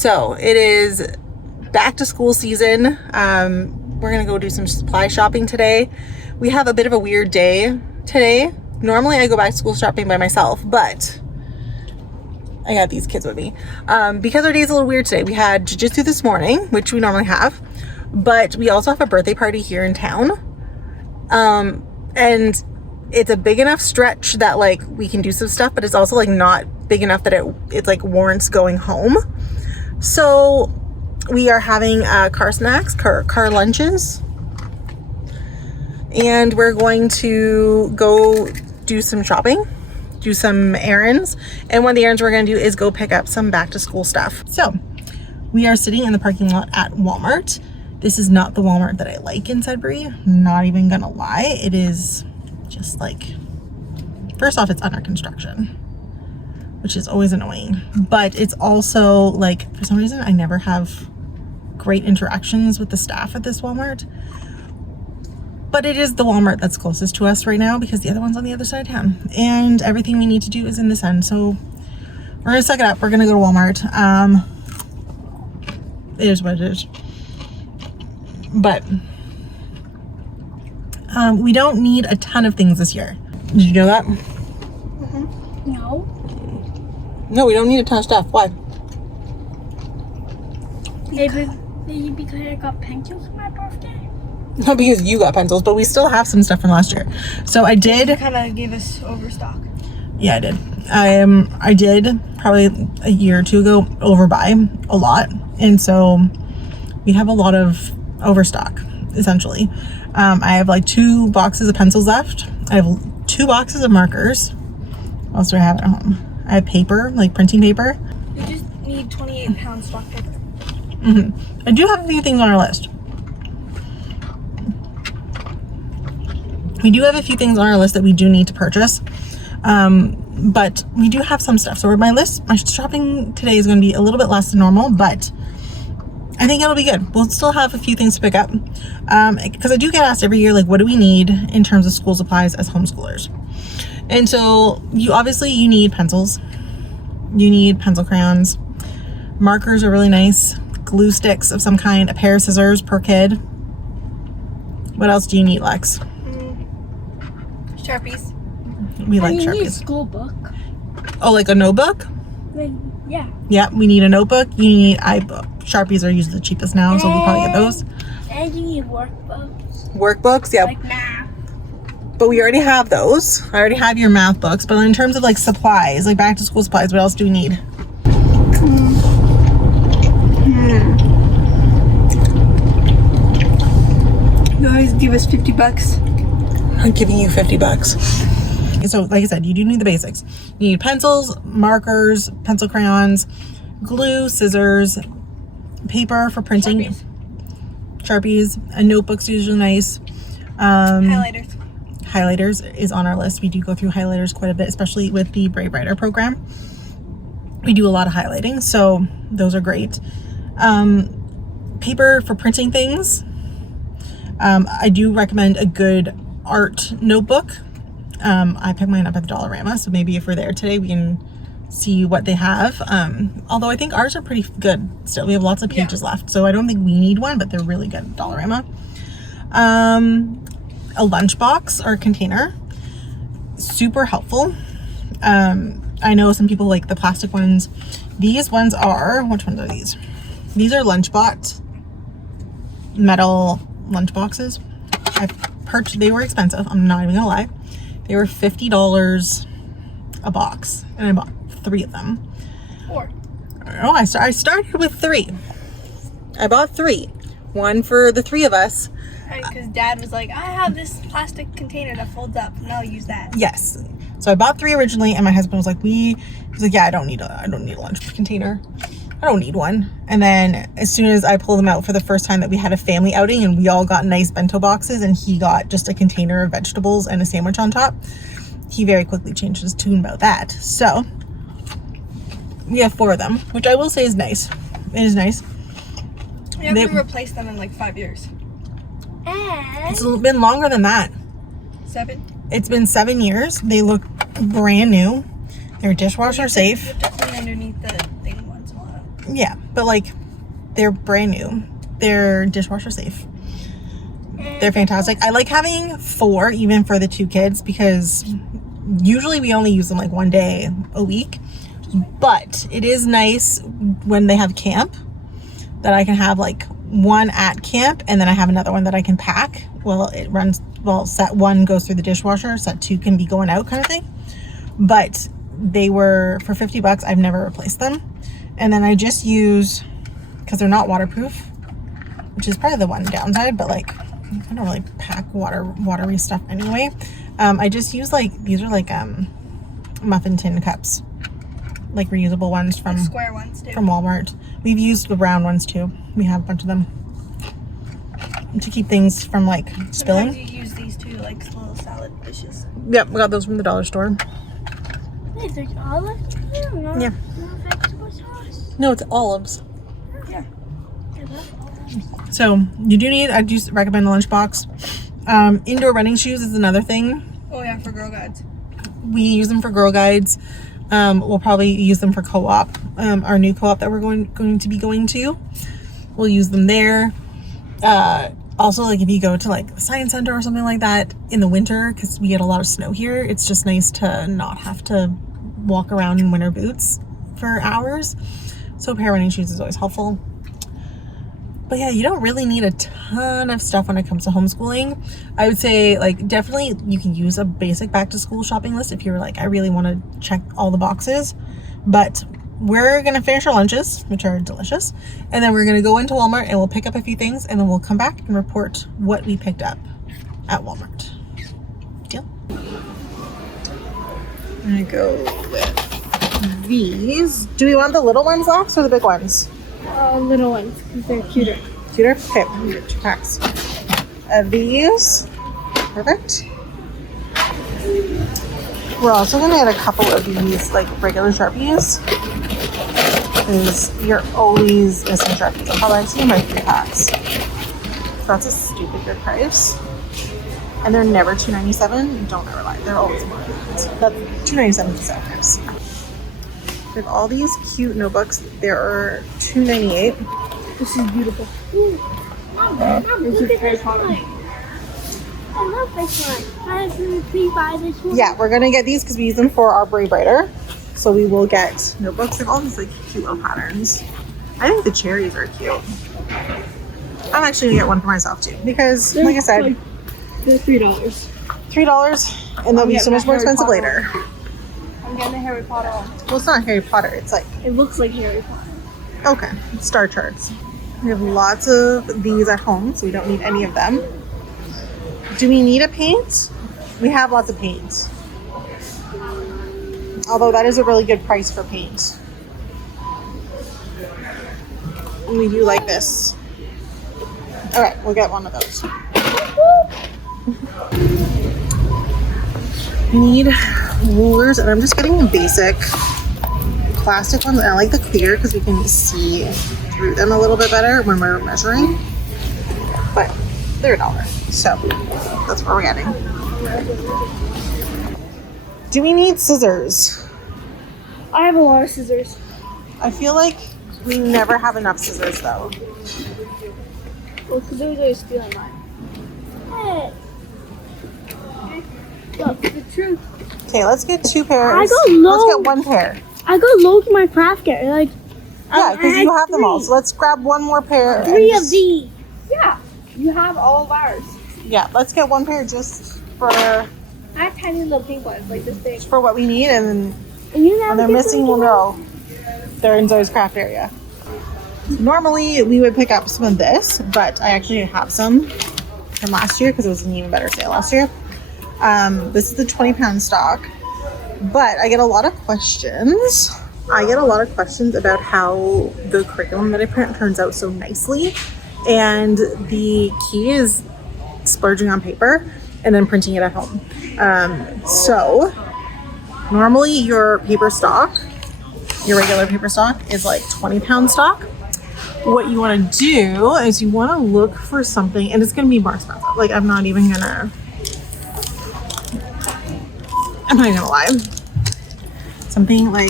So it is back to school season. We're gonna go do some supply shopping today. We have a bit of a weird day today. Normally I go back to school shopping by myself, but I got these kids with me. Because our day's a little weird today. We had jiu-jitsu this morning, which we normally have, but we also have a birthday party here in town. And it's a big enough stretch that like we can do some stuff, but it's also like not big enough that it's like warrants going home. So we are having car snacks, car lunches, and we're going to go do some shopping, do some errands. And one of the errands we're going to do is go pick up some back to school stuff. So we are sitting in the parking lot at Walmart. This is not the Walmart that I like in Sudbury. Not even gonna lie. It is just like, first off, it's under construction, which is always annoying. But it's also like, for some reason, I never have great interactions with the staff at this Walmart. But it is the Walmart that's closest to us right now because the other one's on the other side of town. And everything we need to do is in this end. So we're gonna suck it up. We're gonna go to Walmart. It is what it is. But we don't need a ton of things this year. Did you know that? Mm-hmm. No, we don't need a ton of stuff. Why? Maybe because I got pencils for my birthday. Not because you got pencils, but we still have some stuff from last year. So I did. You kind of gave us overstock. Yeah, I did. I did probably a year or two ago overbuy a lot, and so we have a lot of overstock essentially. I have like 2 boxes of pencils left. I have 2 boxes of markers. What else do I have at home? I have paper, like printing paper. We just need 28-pound stock paper. Mm-hmm. I do have a few things on our list. We do have a few things on our list that we do need to purchase. But we do have some stuff. So my shopping today is going to be a little bit less than normal, but I think it'll be good. We'll still have a few things to pick up. Because I do get asked every year, like, what do we need in terms of school supplies as homeschoolers? And so you need pencils. You need pencil crayons. Markers are really nice. Glue sticks of some kind. A pair of scissors per kid. What else do you need, Lex? Sharpies. We like Sharpies. Sharpies. You need a school book. Oh, like a notebook? Yeah. Yeah, we need a notebook. You need iBook. Sharpies are usually the cheapest now, so we'll probably get those. And you need workbooks. Workbooks, yeah. Like math. But we already have those. I already have your math books. But in terms of like supplies, like back to school supplies, what else do we need? You always give us $50. I'm giving you $50. So like I said, you do need the basics. You need pencils, markers, pencil crayons, glue, scissors, paper for printing, Sharpies, a notebook's usually nice. Highlighters is on our list. We do go through highlighters quite a bit, especially with the Brave Writer program. We do a lot of highlighting, so those are great. Paper for printing things. I do recommend a good art notebook. I picked mine up at the Dollarama, so maybe if we're there today, we can see what they have. Although I think ours are pretty good still. We have lots of pages left, so I don't think we need one, but they're really good at Dollarama. A lunchbox or container, super helpful. I know some people like the plastic ones. These ones are, which ones are these? These are Lunchbot metal lunchboxes. They were expensive, I'm not even gonna lie. They were $50 a box, and I bought 3 of them. 4. Oh, I started with 3. I bought 3. One for the 3 of us. Right, because Dad was like, I have this plastic container that folds up, and I'll use that. Yes. So I bought 3 originally, and my husband was like, yeah, I don't need a lunch container. I don't need one. And then as soon as I pulled them out for the first time that we had a family outing and we all got nice bento boxes and he got just a container of vegetables and a sandwich on top, he very quickly changed his tune about that. So we have 4 of them, which I will say is nice. It is nice. We haven't replaced them in like 5 years. And it's been longer than that. 7? It's been 7 years. They look brand new. They're dishwasher safe. You have to clean underneath the thing once in a while. Yeah. but like they're brand new. They're dishwasher safe. They're fantastic. I like having 4 even for the 2 kids because usually we only use them like one day a week. But it is nice when they have camp that I can have like one at camp and then I have another one that I can pack. Well, it runs, well, set 1 goes through the dishwasher, set 2 can be going out kind of thing. But they were for $50. I've never replaced them. And then I just use, because they're not waterproof, which is probably the one downside, but like I don't really pack watery stuff anyway. I just use like, these are like muffin tin cups, like reusable ones from like square ones too. From Walmart. We've used the round ones too. We have a bunch of them to keep things from like spilling. Sometimes you use these too, like little salad dishes. Yep, we got those from the dollar store. Wait, there's olives in there? Not, Yeah. not vegetable sauce? No, it's olives. Yeah. So you do need, I do recommend a lunchbox. Indoor running shoes is another thing. Oh yeah, for Girl Guides. We use them for Girl Guides. We'll probably use them for co-op, our new co-op that we're going to be going to. We'll use them there. Also, like if you go to like the science center or something like that in the winter, because we get a lot of snow here, it's just nice to not have to walk around in winter boots for hours. So a pair of running shoes is always helpful. But yeah, you don't really need a ton of stuff when it comes to homeschooling. I would say like definitely you can use a basic back to school shopping list if you're like, I really want to check all the boxes. But we're going to finish our lunches, which are delicious. And then we're going to go into Walmart and we'll pick up a few things and then we'll come back and report what we picked up at Walmart. Deal? I'm going to go with these. Do we want the little ones, Lex, or the big ones? Little ones, because they're cuter. Cuter? Okay, I'm gonna get 2 packs of these. Perfect. We're also gonna get a couple of these like regular Sharpies because you're always missing Sharpies. I'll probably see my 3 packs. So that's a stupid good price. And they're never $2.97. Don't ever lie. They're always more than that. That's $2.97 is so nice. We have all these cute notebooks. There are $2.98. This is beautiful. This is Harry Potter. I love this one. Can we buy this one? Yeah, we're gonna get these because we use them for our Brave Writer. So we will get notebooks. They have all these like cute little patterns. I think the cherries are cute. I'm actually gonna get one for myself too because, like I said, they're $3. $3, and they'll be so much more expensive later. I'm getting a Harry Potter one. Well, it's not Harry Potter. It's like, It looks like Harry Potter. okay, it's Star Charts. We have lots of these at home, so we don't need any of them. Do we need a paint? We have lots of paint. Although that is a really good price for paint. And we do like this. All right, we'll get one of those. We need rulers, and I'm just getting the basic plastic ones. And I like the clear because we can see through them a little bit better when we're measuring. But they're $1, so that's what we're getting. Do we need scissors? I have a lot of scissors. I feel like we never have enough scissors though. Well, because they're always stealing mine. Hey. Look, the truth. Okay, let's get 2 pairs. I got low. Let's get 1 pair. I got low to my craft kit. Like, Yeah, because I you had have them all. 3. So let's grab 1 more pair. 3 of these. Yeah, you have all of ours. Yeah, let's get 1 pair just for I have tiny little pink ones, like this big. what we need, and then And you when they're missing, we'll know they're in Zoe's craft area. Normally, we would pick up some of this, but I actually have some from last year because it was an even better sale last year. This is the 20-pound stock, but I get a lot of questions. About how the curriculum that I print turns out so nicely, and the key is splurging on paper and then printing it at home. So normally your paper stock, your regular paper stock is like 20-pound stock. What you want to do is you want to look for something, and it's going to be more expensive. Like I'm not even gonna lie. Something like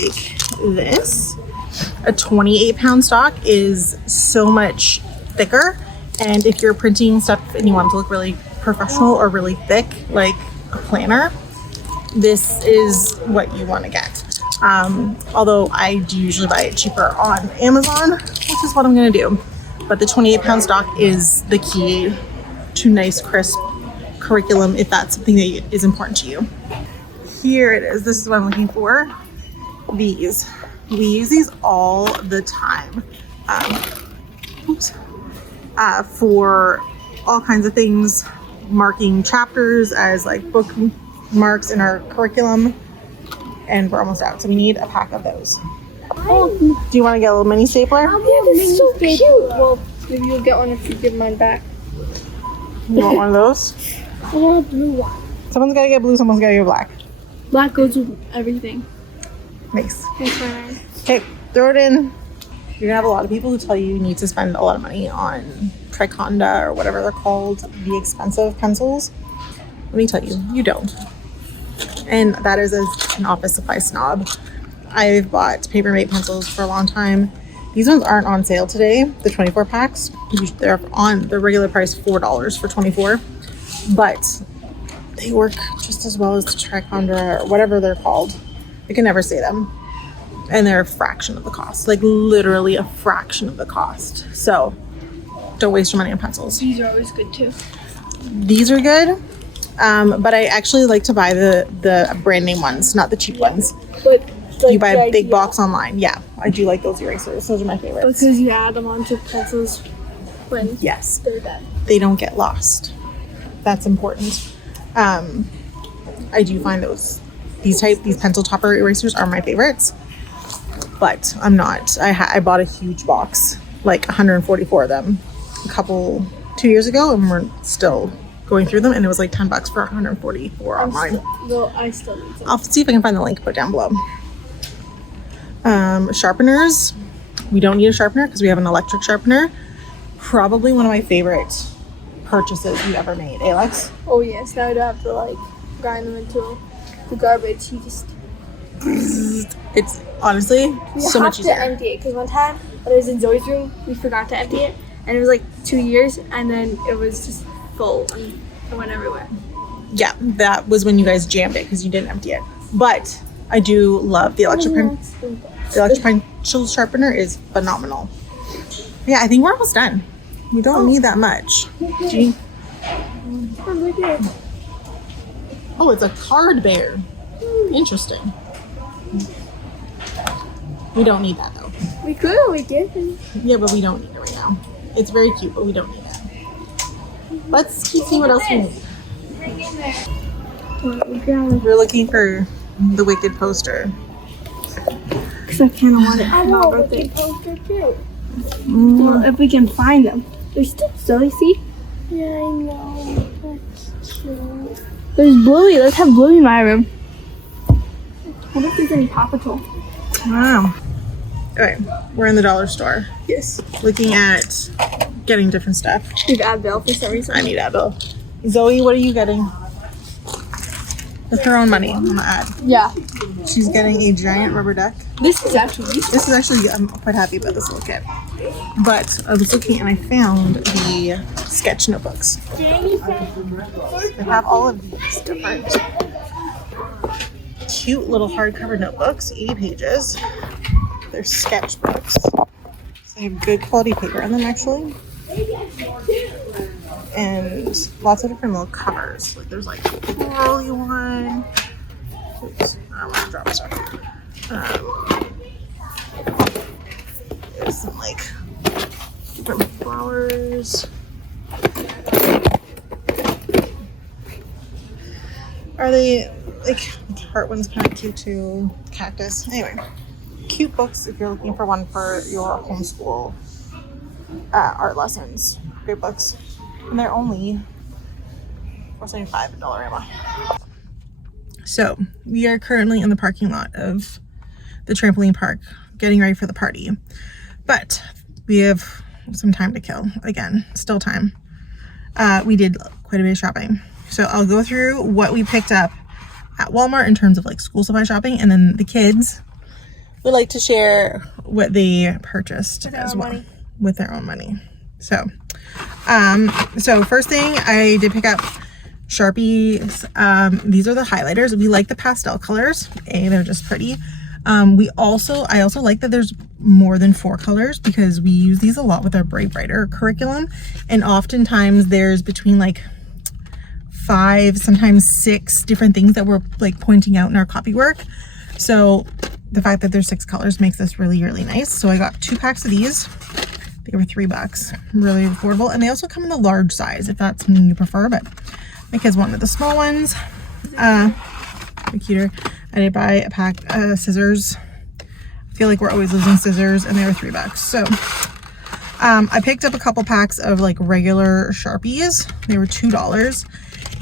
this. A 28-pound stock is so much thicker, and if you're printing stuff and you want it to look really professional or really thick, like a planner, this is what you want to get. Although I do usually buy it cheaper on Amazon, which is what I'm going to do. But the 28-pound stock is the key to nice, crisp curriculum if that's something that is important to you. Here it is. This is what I'm looking for. These. We use these all the time. For all kinds of things, marking chapters as like bookmarks in our curriculum. And we're almost out, so we need a pack of those. Oh, Do you want to get a little mini stapler? yeah, this is so cute. Well, maybe you'll get one if you give mine back. You want one of those? I want a blue one. Someone's got to get blue, someone's got to get black. Black goes with everything. Nice. That's fine. Okay, throw it in. You're gonna have a lot of people who tell you need to spend a lot of money on Triconda or whatever they're called, the expensive pencils. Let me tell you, you don't. And that is an office supply snob. I've bought Papermate pencils for a long time. These ones aren't on sale today, the 24 packs. They're on the regular price, $4 for 24. But they work just as well as the Triconda or whatever they're called. I can never say them. And they're a fraction of the cost, like literally a fraction of the cost. So don't waste your money on pencils. These are always good too. These are good, but I actually like to buy the brand name ones, not the cheap ones. But like, You buy a big box online. Yeah, I do like those erasers. Those are my favorites. because you add them onto pencils when Yes, they're done. they don't get lost. That's important. I do find these pencil topper erasers are my favorites. But I'm not. I bought a huge box, like 144 of them, 2 years ago, and we're still going through them. And it was like $10 for 144 online. I still need some. I'll see if I can find the link, put it down below. Sharpeners. We don't need a sharpener because we have an electric sharpener. Probably one of my favorite purchases we've ever made. Alex? Oh yes, now I don't have to like grind them into the garbage. You just It's honestly we so have much to easier. empty it because one time when I was in Zoe's room, we forgot to empty it, and it was like 2 years, and then it was just full and it went everywhere. Yeah, that was when you guys jammed it because you didn't empty it. But I do love the electric pencil sharpener is phenomenal. Yeah, I think we're almost done. We don't need that much. Oh, it's a card bear. Interesting. We don't need that though. We could, we did. Yeah, but we don't need it right now. It's very cute, but we don't need it. Let's keep seeing what else we need. We're looking for the Wicked poster. Because I kind of want it. I want a Wicked poster too. Well, if we can find them. They're still silly, see? Yeah, I know. That's cute. There's Bluey. Let's have Bluey in my room. What if there's any Paw Patrol? Wow. Okay, we're in the dollar store. Yes. Looking at getting different stuff. We have Advil for some reason. I need Advil. Zoe, what are you getting? With her own money, I'm gonna add. Yeah. She's getting a giant rubber duck. This is actually I'm quite happy about this little kit. But I was looking and I found the sketch notebooks. They have all of these different cute little hardcover notebooks, 80 pages. They're sketchbooks. So they have good quality paper in them actually. And lots of different little covers. Like there's like a rolly one. Oops, I don't want to drop stuff. There's some like different flowers. Are they like the heart one's kind of cute too? Cactus. Anyway, cute books if you're looking for one for your homeschool art lessons. Great books. And they're only $4.75 at Dollarama. So we are currently in the parking lot of the trampoline park getting ready for the party. But we have some time to kill. Again, still time. We did quite a bit of shopping. So I'll go through what we picked up at Walmart in terms of like school supply shopping, and then the kids would like to share what they purchased With their as own well. money. With their own money. So, so first thing I did pick up Sharpies. These are the highlighters. We like the pastel colors. They're just pretty. I also like that there's more than 4 colors because we use these a lot with our Brave Writer curriculum, and oftentimes there's between like 5, sometimes 6 different things that we're like pointing out in our copy work. So the fact that there's 6 colors makes this really, really nice. So I got 2 packs of these. They were $3, really affordable, and they also come in the large size if that's something you prefer, but my kids wanted the small ones. They're cuter. I did buy a pack of scissors. I feel like we're always losing scissors, and they were $3. So I picked up a couple packs of like regular Sharpies. They were $2.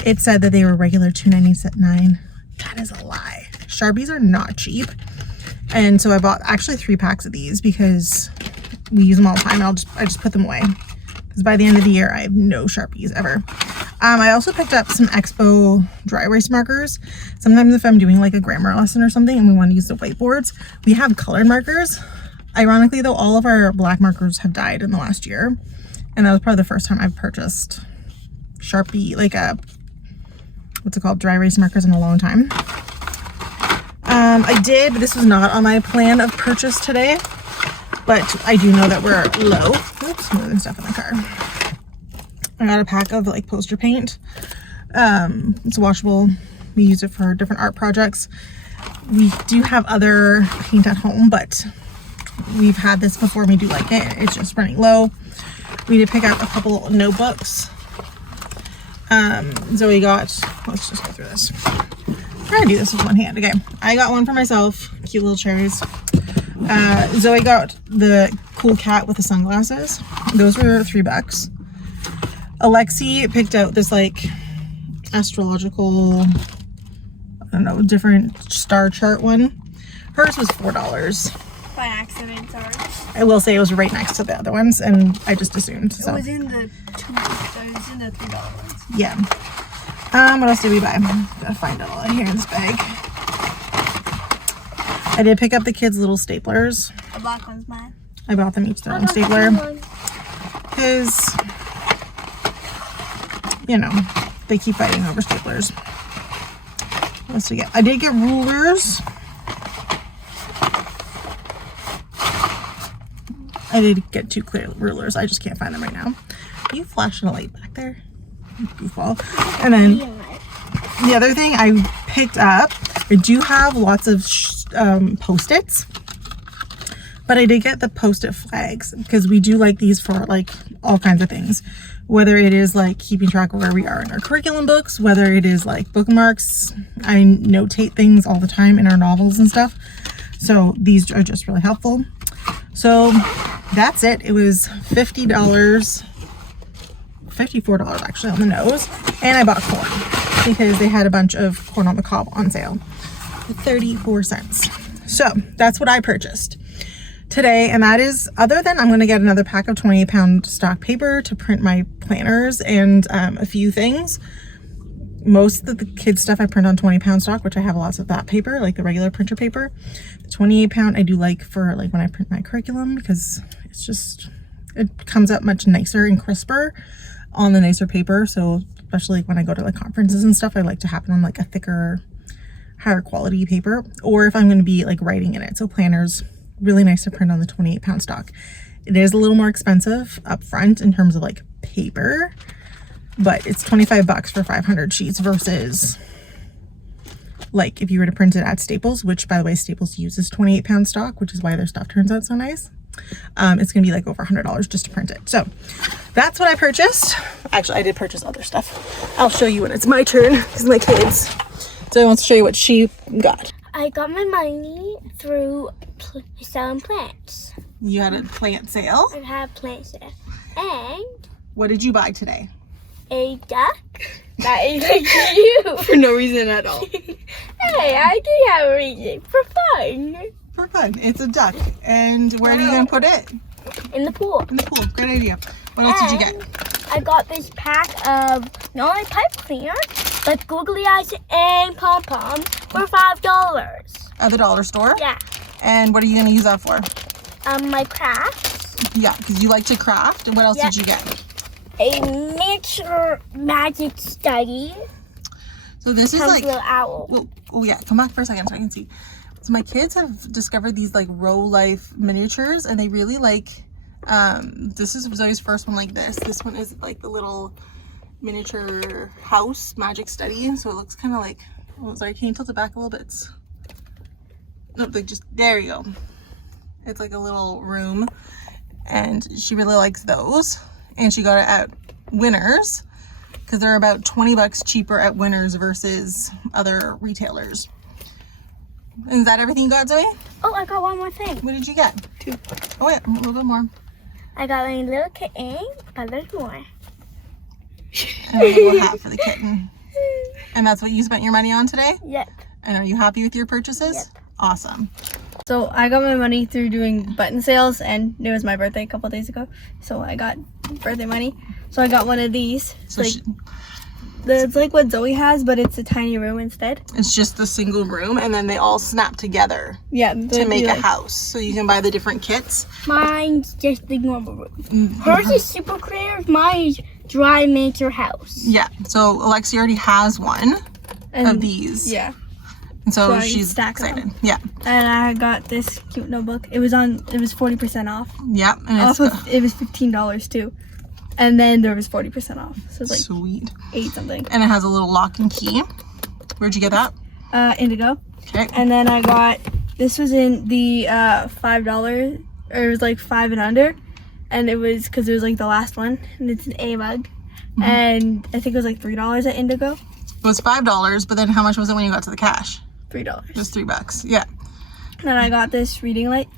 It said that they were regular $2.99. That is a lie. Sharpies are not cheap. And so I bought actually 3 packs of these because we use them all the time. I just put them away because by the end of the year I have no Sharpies ever. I also picked up some Expo dry erase markers. Sometimes if I'm doing like a grammar lesson or something and we want to use the whiteboards, we have colored markers. Ironically though, all of our black markers have died in the last year, and that was probably the first time I've purchased Sharpie, like a what's it called, dry erase markers, in a long time. This was not on my plan of purchase today, but I do know that we're low. Oops, moving stuff in the car. I got a pack of like poster paint. It's washable. We use it for different art projects. We do have other paint at home, but we've had this before and we do like it. It's just running low. We did pick out a couple notebooks. Zoe got, let's just go through this. We're gonna do this with one hand. Okay, I got one for myself, cute little cherries. Zoe got the cool cat with the sunglasses. Those were $3. Alexi picked out this like astrological, I don't know, different star chart one. Hers was $4. By accident, sorry. I will say it was right next to the other ones, and I just assumed. So. It was in the $3 ones. Yeah. What else did we buy? Gotta find it all in here in this bag. I did pick up the kids' little staplers. The black one's mine. I bought them each their own stapler. Because, you know, they keep fighting over staplers. What else did we get? I did get rulers. I did get 2 clear rulers. I just can't find them right now. Are you flashing a light back there? Goofball. And then the other thing I picked up, I do have lots of Post-its, but I did get the Post-it flags because we do like these for like all kinds of things, whether it is like keeping track of where we are in our curriculum books, whether it is like bookmarks. I notate things all the time in our novels and stuff, so these are just really helpful. So that's it. It was $50, $54 actually on the nose, and I bought corn because they had a bunch of corn on the cob on sale for 34 cents. So that's what I purchased today, and that is, other than I'm going to get another pack of 28-pound stock paper to print my planners and a few things. Most of the kids stuff I print on 20-pound stock, which I have lots of that paper, like the regular printer paper. The 28-pound I do like for like when I print my curriculum because it's just, it comes out much nicer and crisper on the nicer paper. So especially like when I go to like conferences and stuff, I like to have it on like a thicker, higher quality paper, or if I'm going to be like writing in it. So planners, really nice to print on the 28-pound stock. It is a little more expensive up front in terms of like paper, but it's $25 for 500 sheets versus like if you were to print it at Staples, which by the way, Staples uses 28-pound stock, which is why their stuff turns out so nice. It's gonna be like over $100 just to print it. So that's what I purchased. Actually, I did purchase other stuff. I'll show you when it's my turn because my kids. So I want to show you what she got. I got my money through selling plants. You had a plant sale. I had plant sale. And What did you buy today? a duck. That is cute. For no reason at all. Hey, I do have a reason. For fun. For fun. It's a duck. And where are you gonna put it? In the pool. In the pool. Great idea. What else did you get? I got this pack of not only pipe cleaner, but googly eyes and pom pom for $5. At the dollar store? Yeah. And what are you going to use that for? My crafts. Yeah, because you like to craft. And what else Yep. did you get? A miniature magic study. So this is like, Little owl. well, oh yeah, come back for a second so I can see. So my kids have discovered these like Row Life miniatures, and they really like, this is Zoe's first one like this. This one is like the little miniature house magic study. So it looks kind of like, oh, sorry, can you tilt it back a little bit? Nope, like just, there you go. It's like a little room, and she really likes those. And she got it at Winners because they're about 20 bucks cheaper at Winners versus other retailers. Is that everything you got, Zoe? Oh, I got one more thing. What did you get? 2. Oh yeah, a little bit more. I got a little kitten, but there's more. And a little hat for the kitten. And that's what you spent your money on today? Yep. And are you happy with your purchases? Yep. Awesome. So I got my money through doing button sales, and it was my birthday a couple days ago. So I got birthday money. So I got one of these. So It's like what Zoe has, but it's a tiny room instead. it's just the single room, and then they all snap together Yeah. to make a house. So you can buy the different kits. Mine's just the normal room. Hers is super creative. Mine is dry miniature house. Yeah. So Alexia already has one And of these. yeah. And so So I she's stack excited. them. Yeah. And I got this cute notebook. It was 40% off. Yeah. And Off it's of, it was $15 too. And then there was 40% off. So it's like sweet. 8 something. And it has a little lock and key. Where'd you get that? Indigo. Okay. And then I got, this was in the $5, or it was like 5 and under. And it was, because it was like the last one. And it's an A mug. And I think it was like $3 at Indigo. It was $5, but then how much was it when you got to the cash? $3. It was $3. Yeah. Then I got this reading light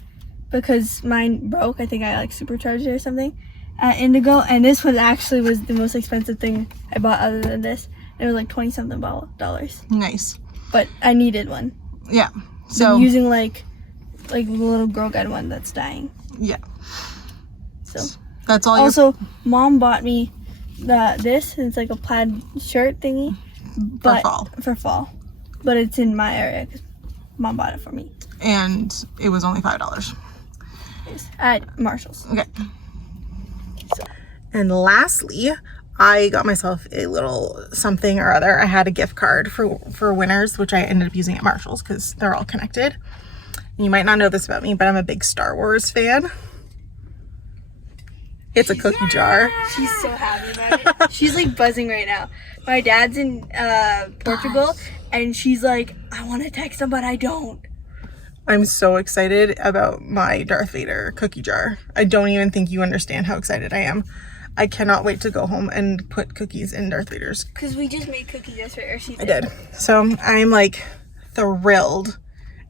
because mine broke. I think I like supercharged it or something at Indigo. And this was the most expensive thing I bought other than this. It was like 20 something dollars. Nice. But I needed one. Yeah. So So I'm using like the little girl guide one that's dying. yeah. So That's all. also, Mom bought me this. It's like a plaid shirt thingy, but for fall. But it's in my area because Mom bought it for me And it was only $5. at Marshall's. Okay. And lastly, I got myself a little something or other. I had a gift card for Winners, which I ended up using at Marshall's because they're all connected. And you might not know this about me, but I'm a big Star Wars fan. It's a cookie jar. She's so happy about it. She's like buzzing right now. My dad's in Portugal, and she's like, I want to text him, but I don't. I'm so excited about my Darth Vader cookie jar. I don't even think you understand how excited I am. I cannot wait to go home and put cookies in Darth Vader's. Because we just made cookies yesterday, or she I did. So I'm like thrilled.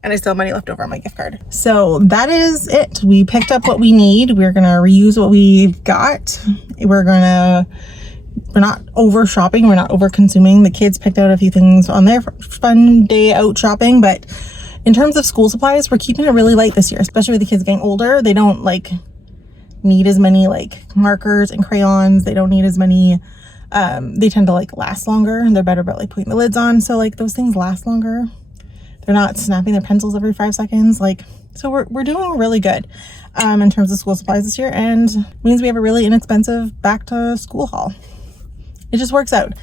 And I still have money left over on my gift card. So that is it. We picked up what we need. We're going to reuse what we've got. We're not over shopping. We're not over consuming. The kids picked out a few things on their fun day out shopping. But in terms of school supplies, we're keeping it really light this year, especially with the kids getting older. They don't like need as many like markers and crayons. They don't need as many. They tend to like last longer, and they're better about like putting the lids on. So like those things last longer. They're not snapping their pencils every 5 seconds. Like, so we're doing really good in terms of school supplies this year, and means we have a really inexpensive back to school haul. It just works out.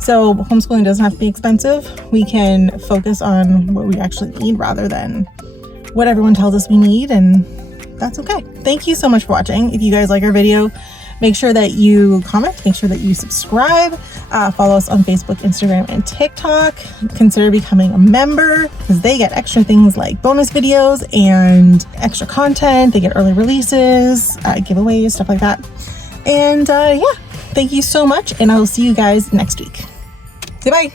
So homeschooling doesn't have to be expensive. We can focus on what we actually need rather than what everyone tells us we need, and that's okay. Thank you so much for watching. If you guys like our video, make sure that you comment, make sure that you subscribe, follow us on Facebook, Instagram, and TikTok. Consider becoming a member because they get extra things like bonus videos and extra content. They get early releases, giveaways, stuff like that. And yeah, thank you so much, and I will see you guys next week. Say bye.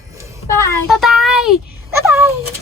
Bye. Bye-bye. Bye-bye.